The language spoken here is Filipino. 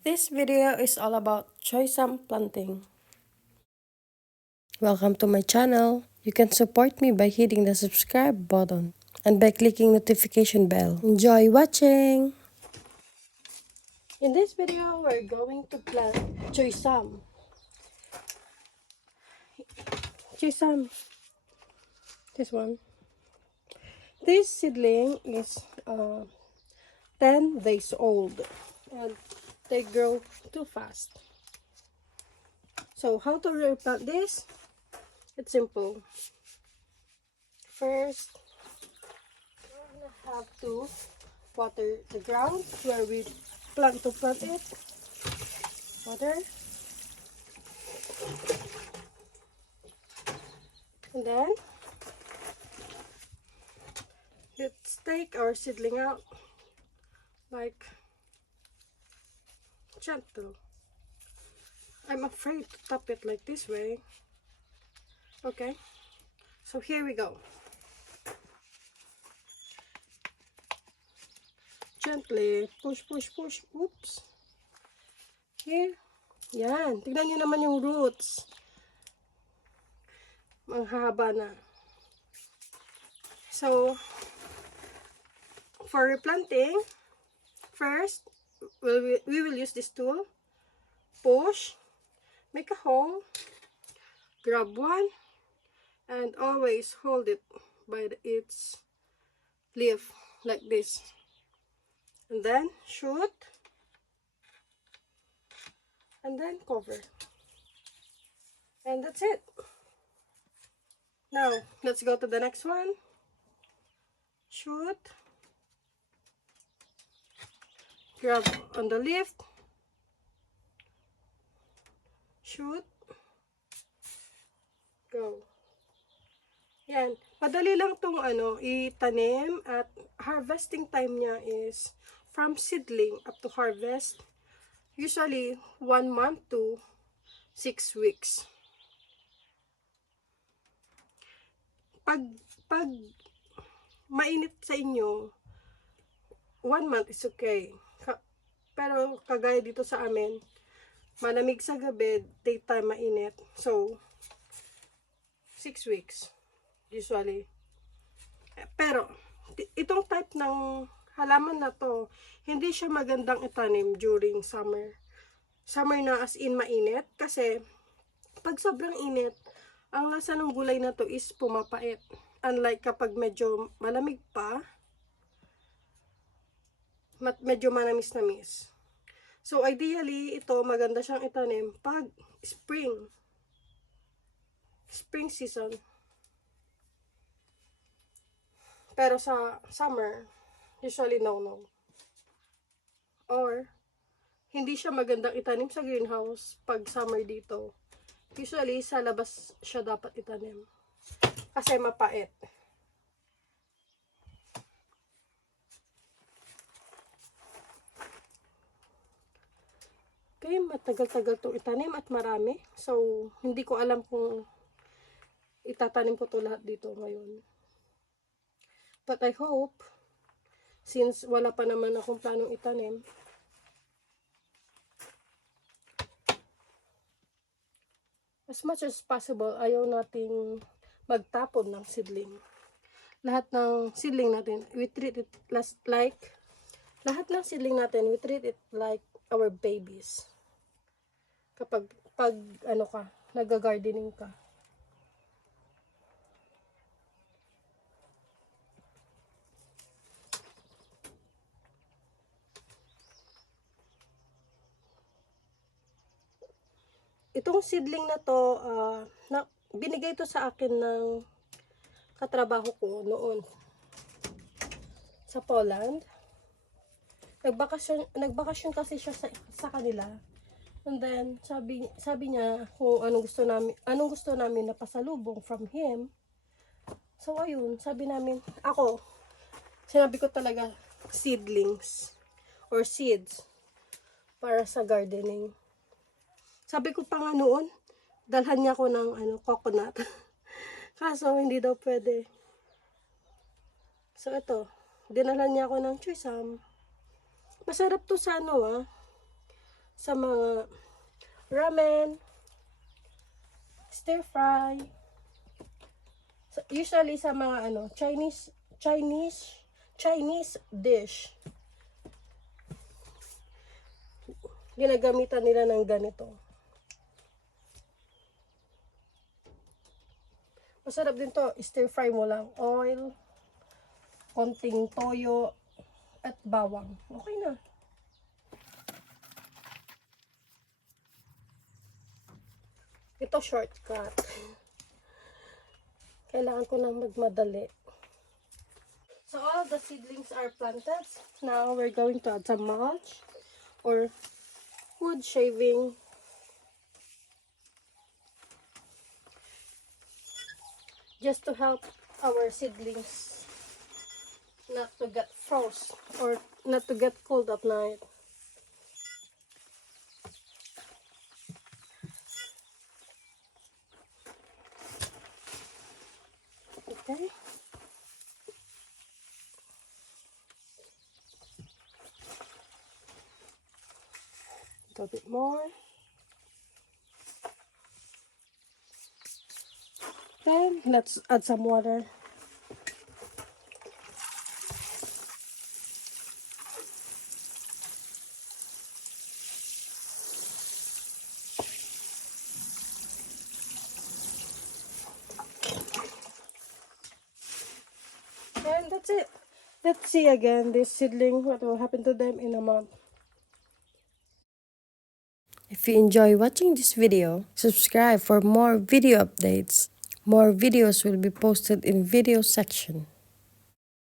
This video is all about choysam planting. Welcome to my channel. You can support me by hitting the subscribe button and by clicking notification bell. Enjoy watching! In this video, we're going to plant choysam. Choysam. This one. This seedling is 10 days old and they grow too fast. So how to replant this? It's simple. First, we're gonna have to water the ground where we plan to plant it. Water. And then, let's take our seedling out. Like, gentle. I'm afraid to tap it like this way. Okay. So here we go. Gently. Push, push, push. Oops. Here. Yan. Tignan nyo naman yung roots. Ang haba na. So, for replanting, first, we will use this tool. Push. Make a hole. Grab one. And always hold it by its leaf. Like this. And then, shoot. And then cover. And that's it. Now, let's go to the next one. Shoot. Grab on the leaf. Shoot. Go. Yan. Madali lang tong itanim at harvesting time niya is from seedling up to harvest. Usually 1 month to 6 weeks. Pag mainit sa inyo, 1 month is okay. Pero kagaya dito sa amin, malamig sa gabi, daytime mainit. So, 6 weeks usually. Pero, itong type ng halaman na to, hindi siya magandang itanim during summer. Summer na as in mainit. Kasi, pag sobrang init, ang lasa ng gulay na to is pumapait. Unlike kapag medyo malamig pa, medyo manamis-namis. So, ideally, ito maganda siyang itanim pag spring. Spring season. Pero sa summer, usually no. Or, hindi siya magandang itanim sa greenhouse pag summer dito. Usually, sa labas siya dapat itanim. Kasi mapait. Okay, matagal-tagal itong itanim at marami. So, hindi ko alam kung itatanim ko to lahat dito ngayon. But I hope, since wala pa naman akong planong itanim, as much as possible, ayaw nating magtapon ng seedling. Lahat ng seedling natin, we treat it like, lahat ng seedling natin, we treat it like our babies. Kapag, nag-gardening ka. Itong seedling na to, binigay to sa akin ng katrabaho ko noon sa Poland. Nagbakasyon kasi siya sa kanila. And then sabi niya kung anong gusto namin na pasalubong from him. So ayun, sinabi ko talaga seedlings or seeds para sa gardening. Sabi ko pa nga noon, dalhan niya ko ng coconut. Kaso hindi daw pwede. So ito, dinalhan niya ako ng choysam. Masarap to sa sa mga ramen, stir fry. Usually sa mga Chinese dish. Ginagamitan nila ng ganito. Masarap din to. Stir fry mo lang. Oil, konting toyo, at bawang. Okay na. Ito shortcut. Kailangan ko nang magmadali. So all the seedlings are planted. Now we're going to add some mulch or wood shaving. Just to help our seedlings not to get frost or not to get cold at night. Okay. A bit more. Then let's add some water. And that's it. Let's see again this seedling, what will happen to them in a month. If you enjoy watching this video, subscribe for more video updates. More videos will be posted in video section.